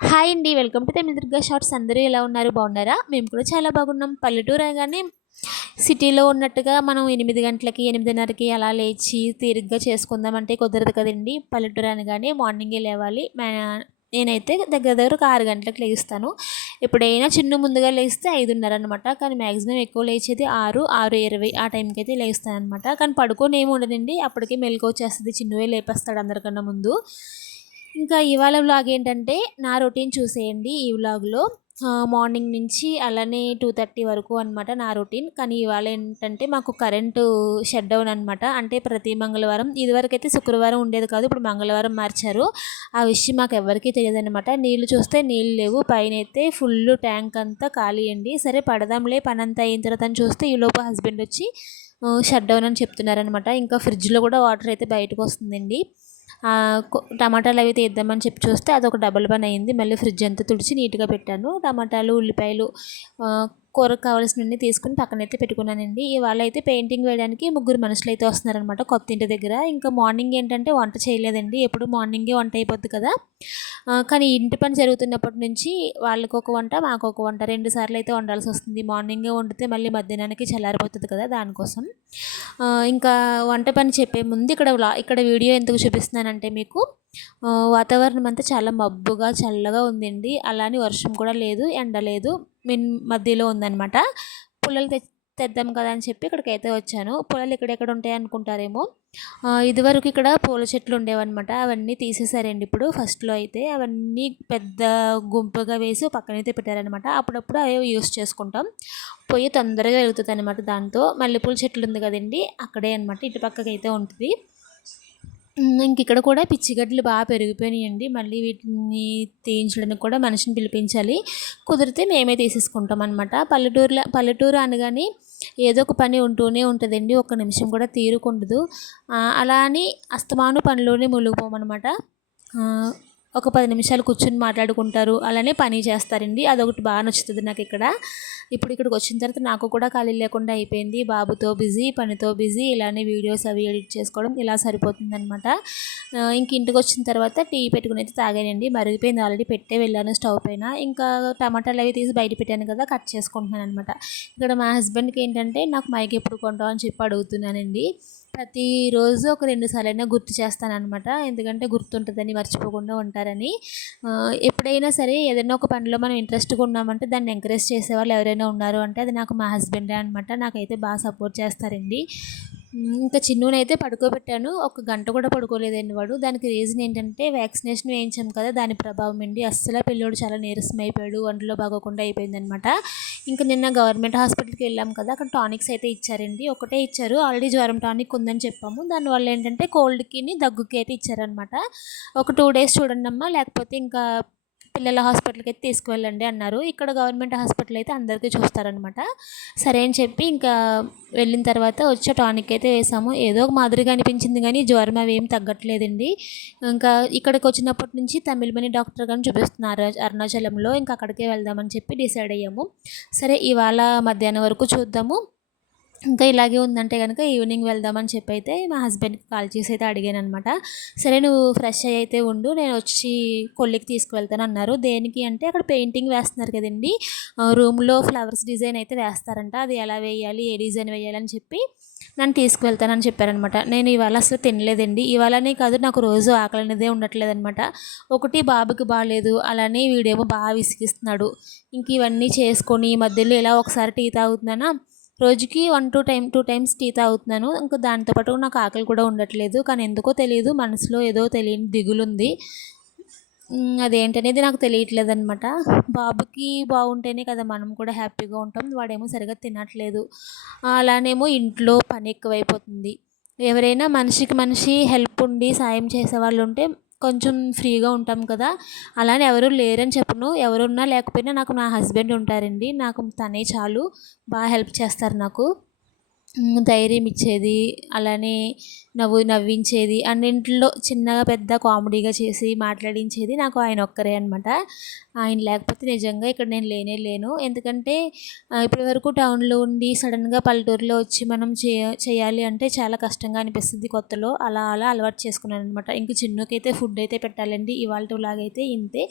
Hi అండి. Welcome to Tamil Durga shorts. అందరూ ఎలా ఉన్నారు? బాగున్నారా? మేము కూడా చాలా బాగున్నాం. పల్లెటూరు అనగానే సిటీలో ఉన్నట్టుగా మనం 8 గంటలకి, 8:30కి అలా లేచి తీరిగ్గా చేసుకుందామంటే కుదరదు కదండీ. పల్లెటూరు అనగానే మార్నింగే లేవాలి. నేనైతే దగ్గర దగ్గర ఒక 6 గంటలకు లేస్తాను. ఎప్పుడైనా చిన్ను ముందుగా లేస్తే 5:30 అనమాట. కానీ మ్యాక్సిమం ఎక్కువ లేచేది 6, 6:20 ఆ టైంకి అయితే లేస్తాననమాట. కానీ పడుకొని ఏమి ఉండదండి. అప్పటికే మెలుకువ వచ్చేస్తది. చిన్నువే లేపేస్తాడు అందరికన్నా ముందు. ఇంకా ఇవాళ వ్లాగ్ ఏంటంటే నా రొటీన్ చూసేయండి. ఈ వ్లాగ్‌లో మార్నింగ్ నుంచి అలానే 2:30 వరకు అనమాట నా రొటీన్. కానీ ఇవాళ ఏంటంటే మాకు కరెంటు షట్ డౌన్ అనమాట. అంటే ప్రతి మంగళవారం ఇదివరకైతే శుక్రవారం ఉండేది కాదు. ఇప్పుడు మంగళవారం మార్చారు. ఆ విషయం మాకెవ్వరికీ తెలీదనమాట. నీళ్ళు చూస్తే నీళ్ళు లేవు. పైనైతే ఫుల్లు ట్యాంక్ అంతా ఖాళీ అండి. సరే పడదాంలే పనంతా అయిన తర్వాత అని చూస్తే ఈలోపు హస్బెండ్ వచ్చి షట్ డౌన్ అని చెప్తున్నారనమాట. ఇంకా ఫ్రిడ్జ్‌లో కూడా వాటర్ అయితే బయటకొస్తుందండి. టమాటాలు అవి తీద్దామని చెప్పి చూస్తే అదొక డబల్ పని అయింది. మళ్ళీ ఫ్రిడ్జ్ అంతా తుడిచి నీట్గా పెట్టాను. టమాటాలు, ఉల్లిపాయలు, కూరకు కావాల్సినవన్నీ తీసుకుని పక్కనైతే పెట్టుకున్నానండి. ఇవాళ అయితే పెయింటింగ్ వేయడానికి ముగ్గురు మనుషులు అయితే వస్తున్నారనమాట కొత్త ఇంటి దగ్గర. ఇంకా మార్నింగ్ ఏంటంటే వంట చేయలేదండి. ఎప్పుడు మార్నింగే వంట అయిపోద్ది కదా. కానీ ఇంటి పని జరుగుతున్నప్పటి నుంచి వాళ్ళకొక వంట, మాకొక వంట 2 సార్లు అయితే వండాల్సి వస్తుంది. మార్నింగే వండితే మళ్ళీ మధ్యాహ్నానికి చల్లారిపోతుంది కదా దానికోసం. ఇంకా వంట పని చెప్పే ముందు ఇక్కడ వీడియో ఎందుకు చూపిస్తున్నానంటే మీకు వాతావరణం అంతా చాలా మబ్బుగా చల్లగా ఉందండి. అలానే వర్షం కూడా లేదు, ఎండ లేదు, మధ్యలో ఉందన్నమాట. పుల్లలు తెద్దాం కదా అని చెప్పి ఇక్కడికైతే వచ్చాను. పుల్లలు ఎక్కడెక్కడ ఉంటాయి అనుకుంటారేమో. ఇదివరకు ఇక్కడ పూల చెట్లు ఉండేవన్నమాట. అవన్నీ తీసేసారండి ఇప్పుడు. ఫస్ట్లో అయితే అవన్నీ పెద్ద గుంపుగా వేసి పక్కనైతే పెట్టారనమాట. అప్పుడప్పుడు అవే యూస్ చేసుకుంటాం. పొయ్యి తొందరగా వెలుగుతుంది అనమాట దాంతో. మల్లెపూల చెట్లు ఉంది కదండి అక్కడే అనమాట, ఇటు పక్కకి అయితే ఉంటుంది. ఇంక ఇక్కడ కూడా పిచ్చిగడ్డలు బాగా పెరిగిపోయినాయండి. మళ్ళీ వీటిని తీయించడానికి కూడా మనిషిని పిలిపించాలి. కుదిరితే మేమే తీసేసుకుంటాం అనమాట. పల్లెటూరు అనగానే ఏదో ఒక పని ఉంటూనే ఉంటుందండి. ఒక్క నిమిషం కూడా తీరుకుండదు. అలా అని అస్తమాను పనిలోనే మునిగిపోమన్నమాట. ఒక 10 నిమిషాలు కూర్చొని మాట్లాడుకుంటారు, అలానే పని చేస్తారండి. అదొకటి బాగా నచ్చుతుంది నాకు ఇక్కడ. ఇక్కడికి వచ్చిన తర్వాత నాకు కూడా ఖాళీ లేకుండా అయిపోయింది. బాబుతో బిజీ, పనితో బిజీ, ఇలానే వీడియోస్ అవి ఎడిట్ చేసుకోవడం ఇలా సరిపోతుందనమాట. ఇంక ఇంటికి వచ్చిన తర్వాత టీ పెట్టుకుని అయితే తాగానండి. మరిగిపోయింది, ఆల్రెడీ పెట్టే వెళ్ళాను స్టవ్ పైన. ఇంకా టమాటాలు అవి తీసి బయట పెట్టాను కదా, కట్ చేసుకుంటున్నాను అనమాట. ఇక్కడ మా హస్బెండ్కి ఏంటంటే నాకు మైక్ ఎప్పుడు కొంటావు అని చెప్పి అడుగుతున్నానండి. ప్రతిరోజు ఒక 2 సార్లైనా గుర్తు చేస్తానన్నమాట. ఎందుకంటే గుర్తుంటుందని, మర్చిపోకుండా ఉంటారని. ఎప్పుడైనా సరే ఏదైనా ఒక పనిలో మనం ఇంట్రెస్ట్గా ఉన్నామంటే దాన్ని ఎంకరేజ్ చేసేవాళ్ళు ఎవరైనా ఉన్నారు అంటే అది నాకు మా హస్బెండే అనమాట. నాకైతే బాగా సపోర్ట్ చేస్తారండి. ఇంకా చిన్నునైతే పడుకోబెట్టాను. ఒక గంట కూడా పడుకోలేదండి వాడు. దానికి రీజన్ ఏంటంటే వ్యాక్సినేషన్ వేయించాం కదా, దాని ప్రభావం అండి. అస్సలు పిల్లోడు చాలా నీరసం అయిపోయాడు, ఒంట్లో బాగోకుండా అయిపోయిందనమాట. ఇంకా నిన్న గవర్నమెంట్ హాస్పిటల్కి వెళ్ళాం కదా, అక్కడ టానిక్స్ అయితే ఇచ్చారండి. ఒకటే ఇచ్చారు. ఆల్రెడీ జ్వరం టానిక్ ఉందని చెప్పాము. దానివల్ల ఏంటంటే కోల్డ్కి దగ్గుకి అయితే ఇచ్చారనమాట. ఒక 2 డేస్ చూడండి అమ్మా, లేకపోతే ఇంకా పిల్లల హాస్పిటల్కి అయితే తీసుకువెళ్ళండి అన్నారు. ఇక్కడ గవర్నమెంట్ హాస్పిటల్ అయితే అందరికీ చూస్తారనమాట. సరే అని చెప్పి ఇంకా వెళ్ళిన తర్వాత వచ్చే టానిక్ అయితే వేసాము. ఏదో ఒక మాదిరిగా అనిపించింది కానీ జ్వరం అవి ఏం తగ్గట్లేదండి. ఇంకా ఇక్కడికి వచ్చినప్పటి నుంచి తమిళమణి డాక్టర్ గారిని చూపిస్తున్నారు అరుణాచలంలో. ఇంకా అక్కడికే వెళ్దామని చెప్పి డిసైడ్ అయ్యాము. సరే ఇవాళ మధ్యాహ్నం వరకు చూద్దాము. ఇంకా ఇలాగే ఉందంటే కనుక ఈవినింగ్ వెళ్దామని చెప్పి అయితే మా హస్బెండ్కి కాల్ చేసి అయితే అడిగాను అనమాట. సరే నువ్వు ఫ్రెష్ అయ్యి అయితే ఉండు, నేను వచ్చి కొల్లికి తీసుకువెళ్తాను అన్నారు. దేనికి అంటే అక్కడ పెయింటింగ్ వేస్తున్నారు కదండి, రూమ్లో ఫ్లవర్స్ డిజైన్ అయితే వేస్తారంట. అది ఎలా వేయాలి, ఏ డిజైన్ వేయాలని చెప్పి నన్ను తీసుకువెళ్తానని చెప్పారనమాట. నేను ఇవాళ అసలు తినలేదండి. ఇవాళనే కాదు, నాకు రోజు ఆకలి అనేదే ఉండట్లేదనమాట. ఒకటి బాబుకి బాగాలేదు, అలానే వీడేమో బాగా విసిగిస్తున్నాడు. ఇంక ఇవన్నీ చేసుకొని మధ్యలో ఇలా ఒకసారి టీ తాగుతున్నానా, రోజుకి 2 టైమ్స్ టీ తాగుతున్నాను. ఇంకా దాంతోపాటు నాకు ఆకలి కూడా ఉండట్లేదు. కానీ ఎందుకో తెలియదు, మనసులో ఏదో తెలియని దిగులుంది. అదేంటనేది నాకు తెలియట్లేదు అనమాట. బాబుకి బాగుంటేనే కదా మనం కూడా హ్యాపీగా ఉంటాం. వాడేమో సరిగ్గా తినట్లేదు. అలానేమో ఇంట్లో పని ఎక్కువైపోతుంది. ఎవరైనా మనిషికి మనిషి హెల్ప్ ఉండి సాయం చేసేవాళ్ళు ఉంటే కొంచెం ఫ్రీగా ఉంటాం కదా. అలానే ఎవరు లేరని చెప్పను, ఎవరున్నా లేకపోయినా నాకు నా హస్బెండ్ ఉంటారండి. నాకు తనే చాలు, బాగా హెల్ప్ చేస్తారు నాకు. ధైర్యం ఇచ్చేది, అలానే నవ్వించేది, అన్నింటిలో చిన్నగా పెద్ద కామెడీగా చేసి మాట్లాడించేది నాకు ఆయన ఒక్కరే అనమాట. ఆయన లేకపోతే నిజంగా ఇక్కడ నేను లేను. ఎందుకంటే ఇప్పటివరకు టౌన్లో ఉండి సడన్గా పల్లెటూరులో వచ్చి మనం చేయాలి అంటే చాలా కష్టంగా అనిపిస్తుంది కొత్తలో. అలా అలవాటు చేసుకున్నాను అనమాట. ఇంక చిన్నకైతే ఫుడ్ అయితే పెట్టాలండి. ఇవాళ లాగైతే ఇంతే.